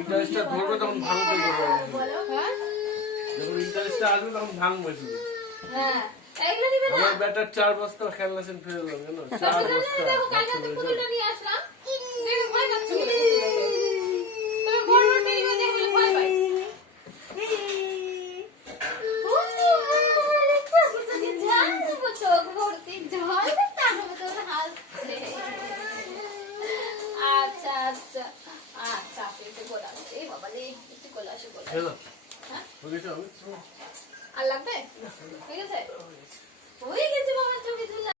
ইন্টারেস্টটা ধরবে তখন ভাঙতে দেবো। যখন ইন্টারেস্টটা আসবে তখন ভাঙবে শুধু। আমার ব্যাটার 4 বস্তা খেলনা সেন ফেলে দিলাম জানো, 4 বস্তা আচ্ছা আচ্ছা আচ্ছা একটু গোলা এই বাবা রে একটু গোলা আসে গোলা। হ্যাঁ আর লাগবে? ঠিক আছে হয়ে গেছে বাবা চোখে